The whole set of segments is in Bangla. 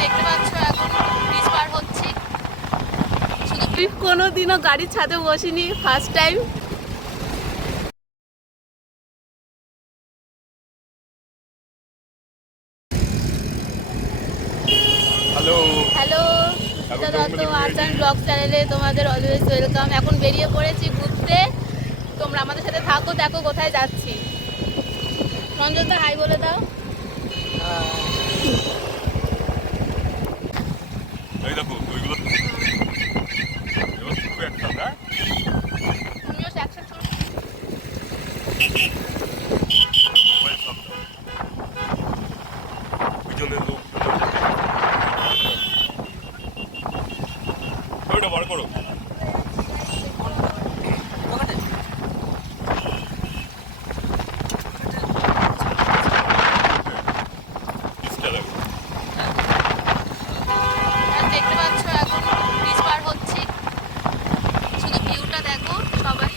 দেখতে পাচ্ছ এখন ব্রিজ পার হচ্ছি। কোনোদিনও গাড়ির ছাদে বসিনি, first time. Hello Dutta art and blog চ্যানেলে তোমাদের অলওয়েজ ওয়েলকাম। এখন বেরিয়ে পড়েছি ঘুরতে, তোমরা আমাদের সাথে থাকো, দেখো কোথায় যাচ্ছি। রঞ্জনদা হাই বলে দাও। দেখতে পাচ্ছ এখন ব্রিজ পার হচ্ছি, শুধু ভিউটা দেখো সবাই।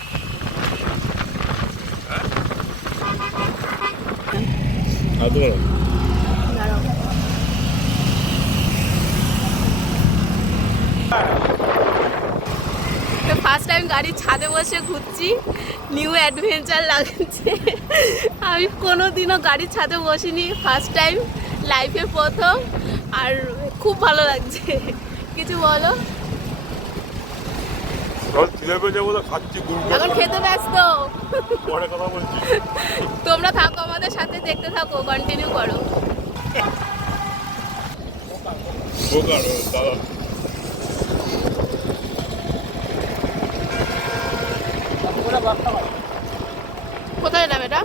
ফার্স্ট টাইম গাড়ির ছাদে বসে ঘুরছি, নিউ অ্যাডভেঞ্চার লাগছে। আমি কোনোদিনও গাড়ির ছাদে বসিনি, ফার্স্ট টাইম, লাইফে প্রথম। আর খুব ভালো লাগছে। কিছু বলো। এখন খেতে ব্যস্ত, তোমরা থাকো আমাদের সাথে, দেখতে থাকো, কন্টিনিউ করো। কোথায় এলাম এটা?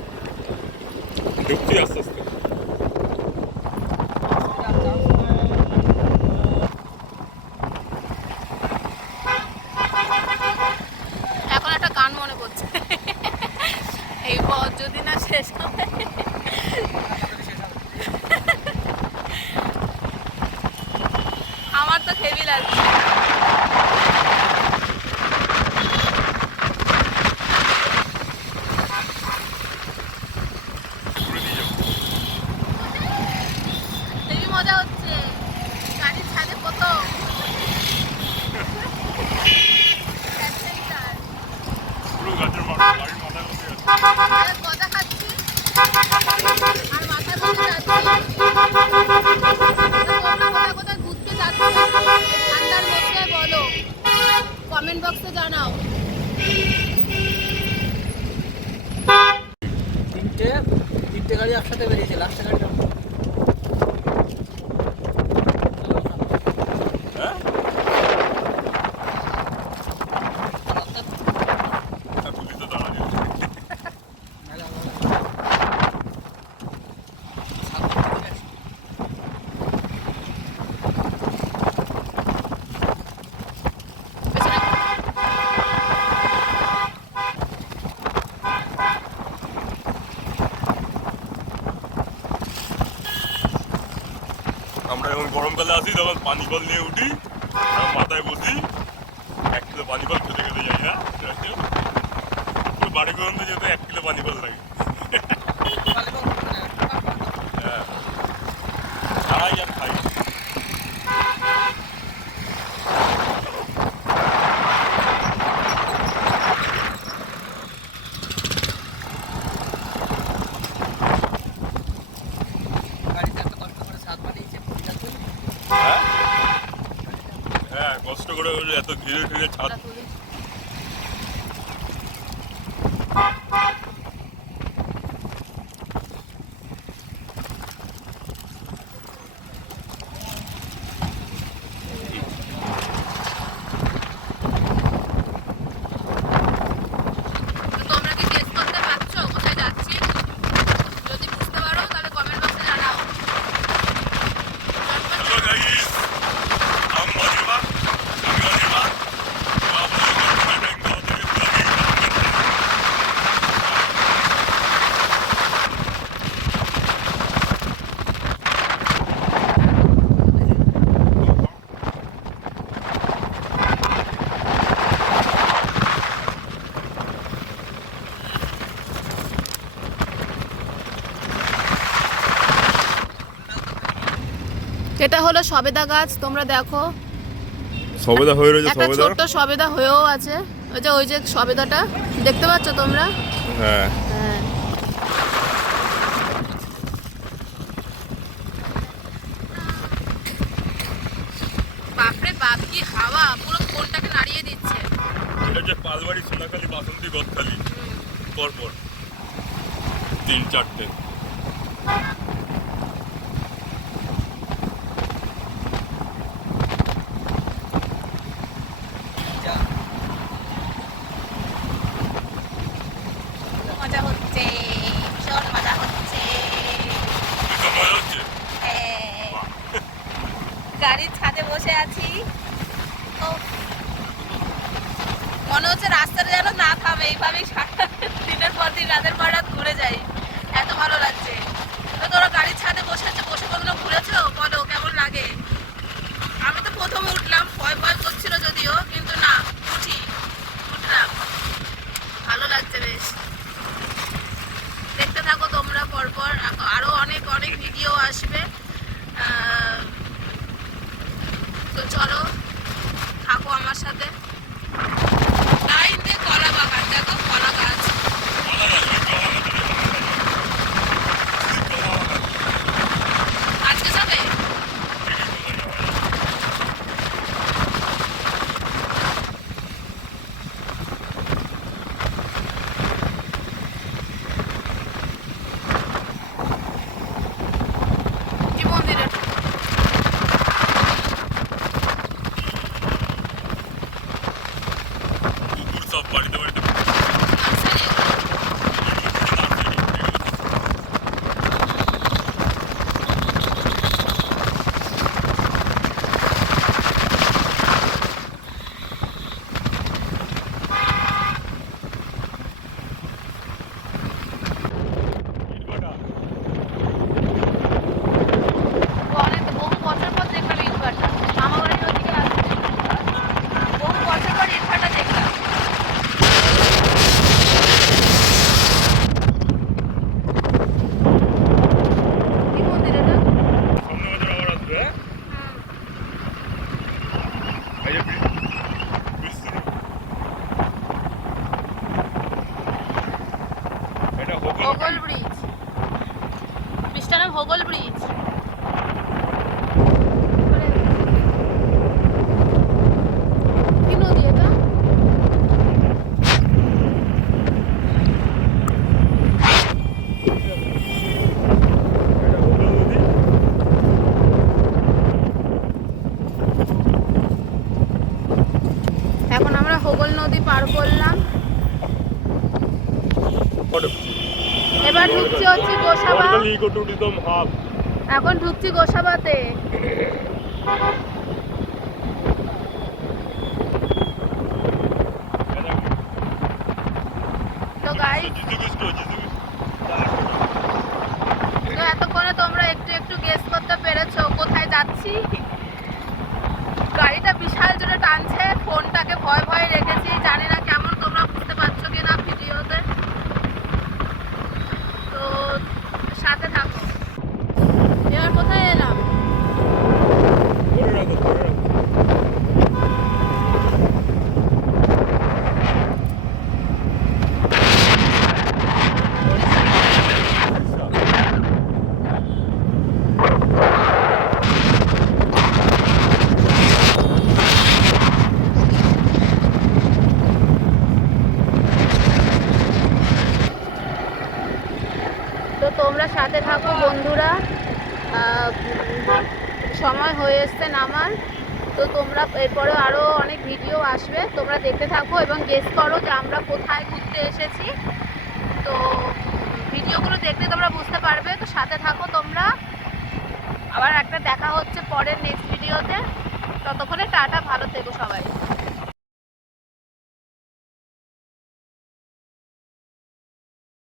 এখন একটা গান মনে পড়ছে, এই পথ যদি না শেষ হবে। আমার তো হেভি লাগছে। হেভি মজা হচ্ছে, গাড়ির ছাদে প্রথম। গজা খাচ্ছি আর মাথায় বসে যাচ্ছি। কোথায় কোথায় ঘুরতে যাচ্ছি ঠান্ডার মধ্যে বলো, কমেন্ট বক্সে জানাও। তিনটে গাড়ি একসাথে বেরিয়েছে, লাস্টের গাড়িটা আমরা যখন গরমকালে আসি তখন পানি কল নিয়ে উঠি, মাথায় বসি, 1 কিলো পানি কল খেতে খেতে যাই। না বাড়ি গরমে যেতে 1 কিলো পানি কল লাগে। হ্যাঁ, ছাড়াই আর খাই। হ্যাঁ, কষ্ট করে এত ধীরে ধীরে ছাদ। এটা হলো সবেদা গাছ, তোমরা দেখো সবেদা হয়ে রয়েছে, একটা সবেদা। ছোট্ট সবেদা হয়েও আছে। ওই যে সবেদাটা দেখতে পাচ্ছ তোমরা? হ্যাঁ, হ্যাঁ। বাপরে বাপ, কি হাওয়া, পুরো ফোনটাকে নাড়িয়ে দিচ্ছে। এটা যে পালবাড়ি, সোনাখালি, বাসন্তী, গদখালি পরপর 3-4টে। মজা হচ্ছে, ভীষণ মজা হচ্ছে। এটা মজা হচ্ছে। হ্যাঁ। গাড়ির ছাদে বসে আছি, উফ, মনে হচ্ছে রাস্তাটা যেন না থামে, এইভাবেই সারা দিনের পর দিন রাতের পর রাত ঘুরে যাই, এত ভালো লাগছে। তো তোরা গাড়ির ছাদে বসে আছে, বসে কখনো ঘুরেছো? বলো কেমন লাগে। আমি তো প্রথমে উঠলাম, ভয় ভয় করছিল যদিও, কিন্তু না, উঠলাম, ভালো লাগছে বেশ। দেখতে থাকো তোমরা পরপর, আরো অনেক অনেক ভিডিও আসবে। তো চলো, থাকো আমার সাথে। লাইন দিয়ে কলা বাগান, দেখো কলা গাছ। আজকে যাবে? কি মন্দিরে? কুকুর সব বাড়িতে বাড়িতে। নার্সারি। অনেক বহু বছর পর দেখলাম ইটভাটা, মামা বাড়ির ওদিকে আছে, বহু বছর পর ইটভাটা দেখলাম। কি মন্দির এটা? সামনে বছর আবার আসবে, হ্যাঁ? এই যে বৃষ্টি। এটা হোগল ব্রিজ, ব্রিজটার নাম হোগল ব্রিজ। কি নদী এটা? এখন আমরা হোগল নদী পার করলাম, এবার ঢুকছি হচ্ছে গোসাবা। Eco tourism hub. এখন ঢুকছি গোসাবাতে। তো গাইস, তো এতক্ষণে তোমরা একটু একটু গেস করতে পেরেছো কোথায় যাচ্ছি। গাড়িটা বিশাল জোরে টানছে, ফোনটাকে ভয় ভয়ে রেখেছি, জানি না কেমন তোমরা বুঝতে পারছো কিনা ভিডিওতে। তো সাথে থাকো। এবার কোথায় এলাম? তো তোমরা সাথে থাকো বন্ধুরা, সময় হয়ে এসছে নামার। তো তোমরা এরপরে আরও অনেক ভিডিও আসবে, তোমরা দেখতে থাকো এবং গেস করো যে আমরা কোথায় ঘুরতে এসেছি। তো ভিডিওগুলো দেখলে তোমরা বুঝতে পারবে, তো সাথে থাকো তোমরা। আবার একটা দেখা হচ্ছে পরের নেক্সট ভিডিওতে। ততক্ষণে টাটা, ভালো থেকো সবাই।